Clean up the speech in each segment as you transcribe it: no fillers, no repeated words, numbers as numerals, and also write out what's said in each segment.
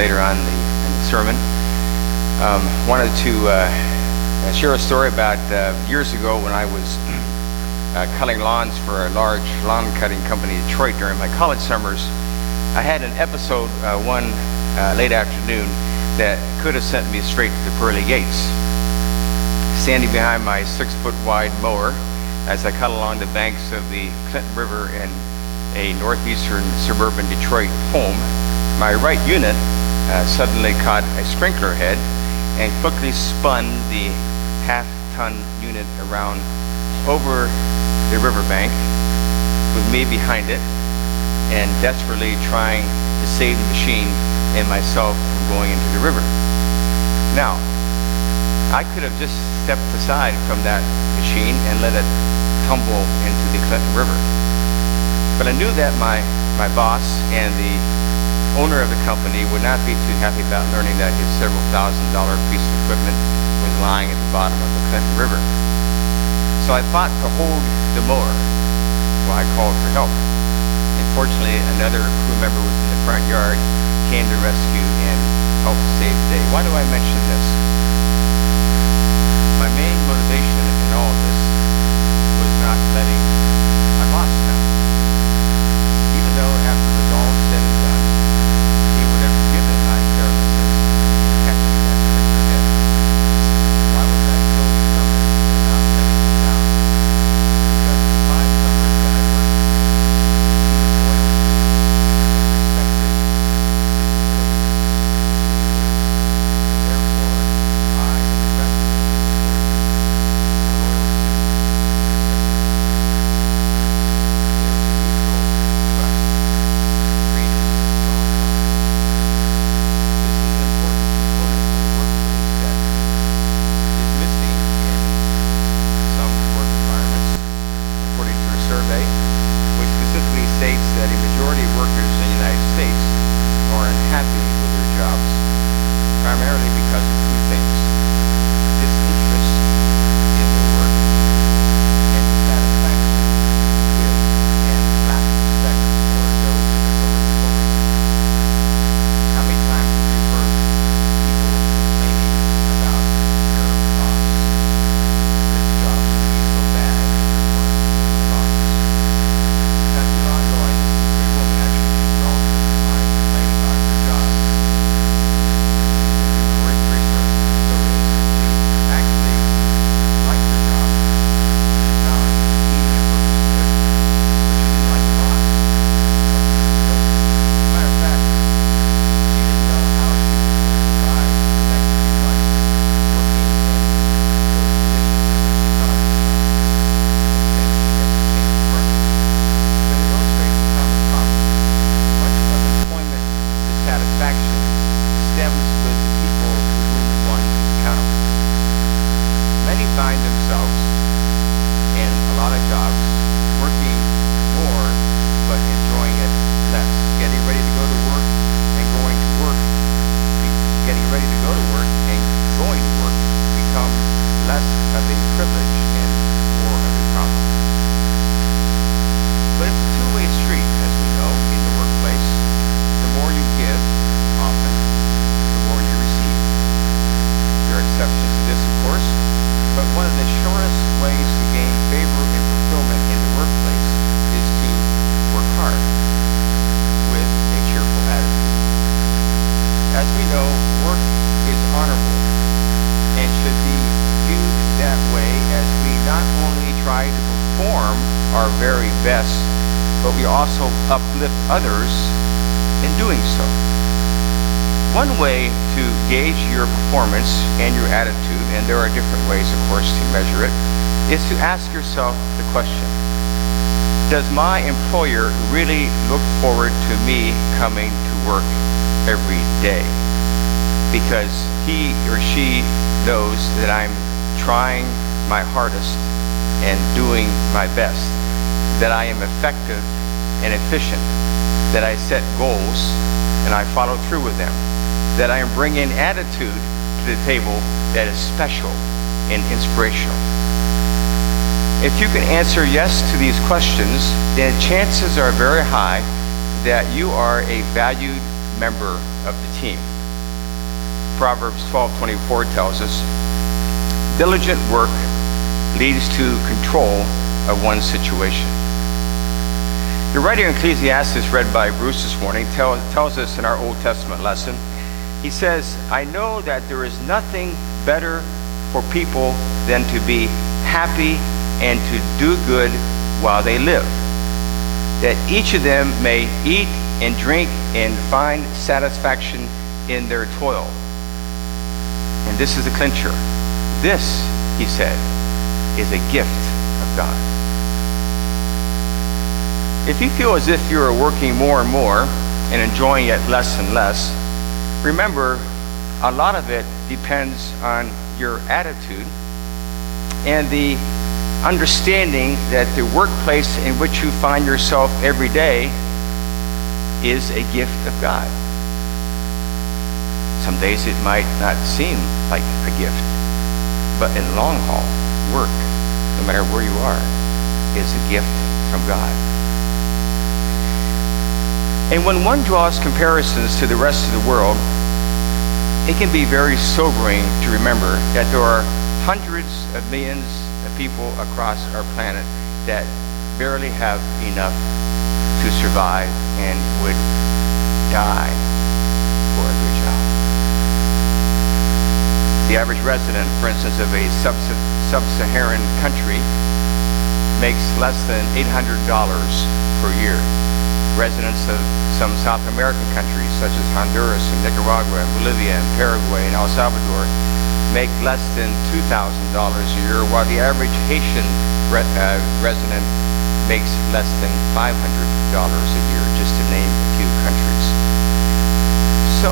later on in the sermon. Wanted to share a story about years ago when I was cutting lawns for a large lawn cutting company in Detroit during my college summers. I had an episode one late afternoon that could have sent me straight to the pearly gates. Standing behind my 6-foot wide mower as I cut along the banks of the Clinton River in a northeastern suburban Detroit home, my right unit suddenly caught a sprinkler head and quickly spun the half-ton unit around over the riverbank with me behind it and desperately trying to save the machine and myself from going into the river. Now, I could have just stepped aside from that machine and let it tumble into the Clinton River. But I knew that my boss and the owner of the company would not be too happy about learning that his several $1,000 piece of equipment was lying at the bottom of the Clinton River. So I thought to hold the mower while I called for help. Fortunately, another crew member was in the front yard, came to rescue and helped save the day. Why do I mention this? My main motivation in all of this was not letting my boss down. Even though after it was all said and done, he would have forgiven my carelessness in catching that sprinkler head. Why was I so determined in not letting him down? Because the 5 summers that I worked with him, but we also uplift others in doing so. One way to gauge your performance and your attitude, and there are different ways, of course, to measure it, is to ask yourself the question, does my employer really look forward to me coming to work every day? Because he or she knows that I'm trying my hardest and doing my best, that I am effective and efficient, that I set goals and I follow through with them, that I am bringing attitude to the table that is special and inspirational. If you can answer yes to these questions, then chances are very high that you are a valued member of the team. Proverbs 12:24 tells us, diligent work leads to control of one's situation. The writer in Ecclesiastes, read by Bruce this morning, tells us in our Old Testament lesson, he says, I know that there is nothing better for people than to be happy and to do good while they live, that each of them may eat and drink and find satisfaction in their toil. And this is the clincher. This, he said, is a gift of God. If you feel as if you're working more and more and enjoying it less and less, remember, a lot of it depends on your attitude and the understanding that the workplace in which you find yourself every day is a gift of God. Some days it might not seem like a gift, but in the long haul, work, no matter where you are, is a gift from God. And when one draws comparisons to the rest of the world, it can be very sobering to remember that there are hundreds of millions of people across our planet that barely have enough to survive and would die for a good job. The average resident, for instance, of a sub-Saharan country makes less than $800 per year. Residents of some South American countries, such as Honduras and Nicaragua, Bolivia and Paraguay and El Salvador, make less than $2,000 a year, while the average Haitian resident makes less than $500 a year, just to name a few countries. So,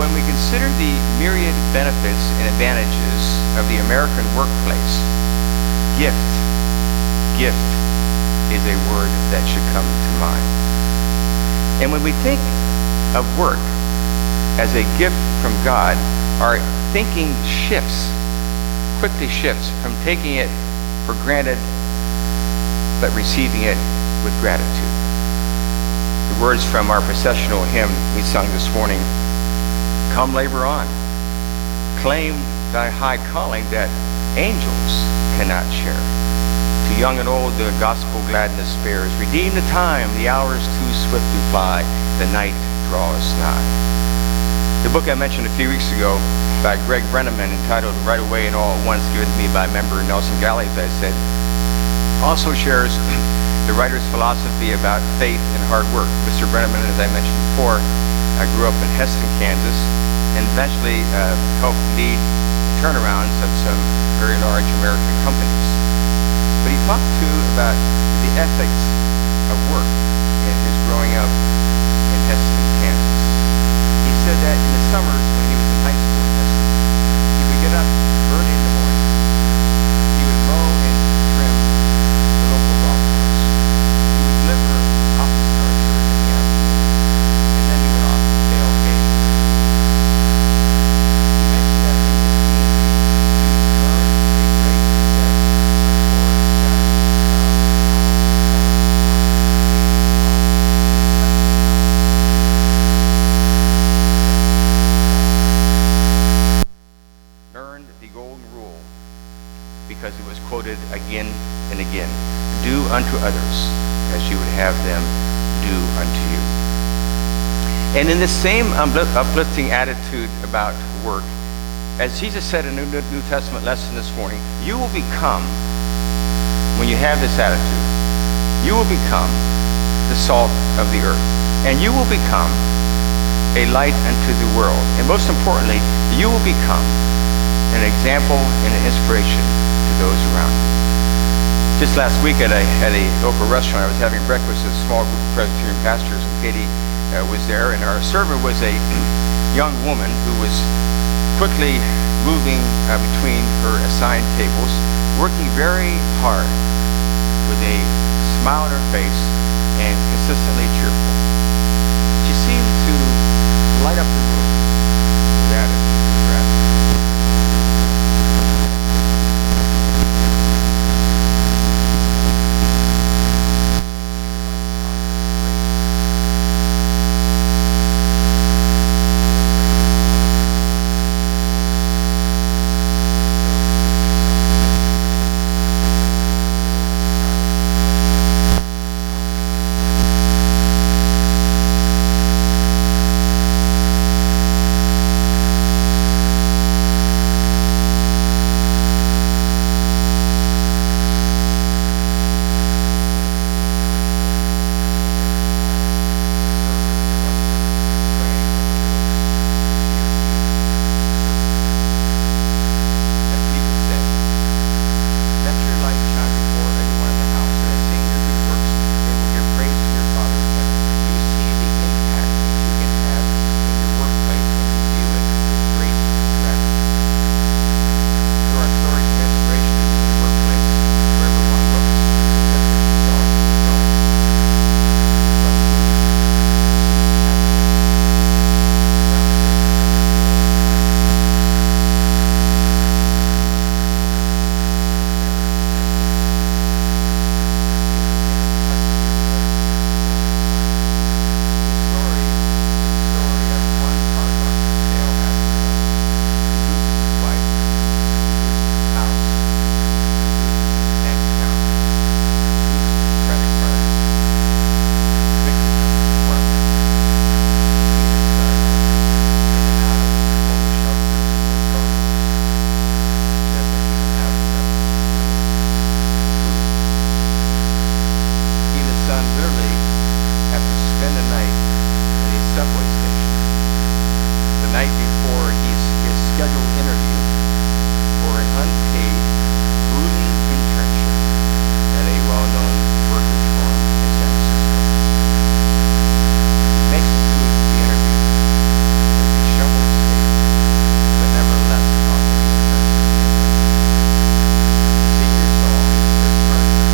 when we consider the myriad benefits and advantages of the American workplace, gift is a word that should come to mind. And when we think of work as a gift from God, our thinking quickly shifts from taking it for granted, but receiving it with gratitude. The words from our processional hymn we sung this morning, come labor on, claim thy high calling that angels cannot share. To young and old the gospel gladness spares. Redeem the time, the hours too swiftly fly, the night draws nigh. The book I mentioned a few weeks ago by Greg Brenneman, entitled Right Away and All at Once, given to me by member Nelson Galley, as I said, also shares the writer's philosophy about faith and hard work. Mr. Brenneman, as I mentioned before, I grew up in Heston, Kansas, and eventually helped lead turnarounds of some very large American companies. But he talked too about the ethics of work in his growing up in Heston, Kansas. He said that in the summers when he was in high school in Heston, he would get up early in the morning. He would mow and trim the local golf course. He would deliver office furniture in the afternoon, and then he would off to bale hay. He mentioned that in his community, he earned a great respect for learned the golden rule because it was quoted again and again. Do unto others as you would have them do unto you. And in the same uplifting attitude about work, as Jesus said in the New Testament lesson this morning, you will become, when you have this attitude, you will become the salt of the earth. And you will become a light unto the world. And most importantly, you will become an example and an inspiration to those around you. Just last week at a local restaurant, I was having breakfast with a small group of Presbyterian pastors, and Katie was there, and our server was a young woman who was quickly moving between her assigned tables, working very hard with a smile on her face and consistently cheerful. She seemed to light up the room with attitude. night before his scheduled interview for an unpaid, grueling internship at a well-known workers' farm in San Francisco. He makes it through the interview with a disheveled state, but nevertheless thought that the internship came from him. The senior saw Chris Gardner,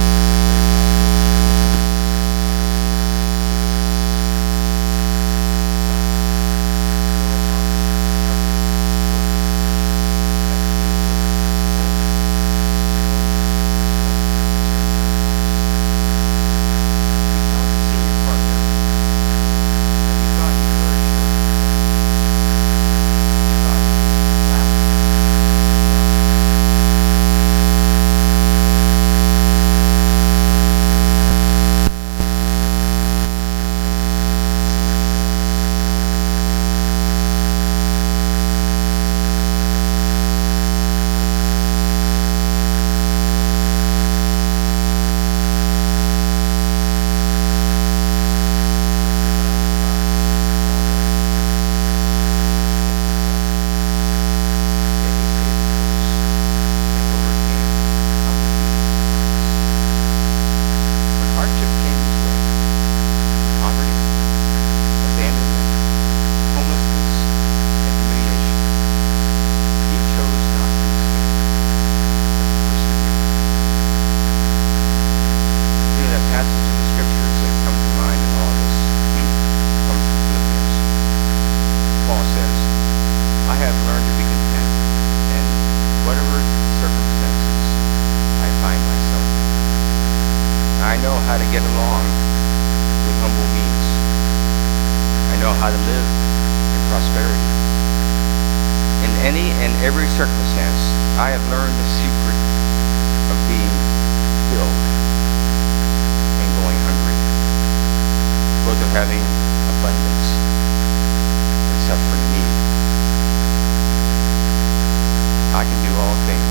hardship came his way. Poverty, abandonment, homelessness, and humiliation. He chose not to escape, but to persevere. You know, that passage in the scriptures that comes to mind in all this comes from Philippians. Paul says, I have learned to be content in whatever circumstances I find myself in. I know how to get along with humble means. I know how to live in prosperity. In any and every circumstance, I have learned the secret of being filled and going hungry, both of having abundance and suffering need. I can do all things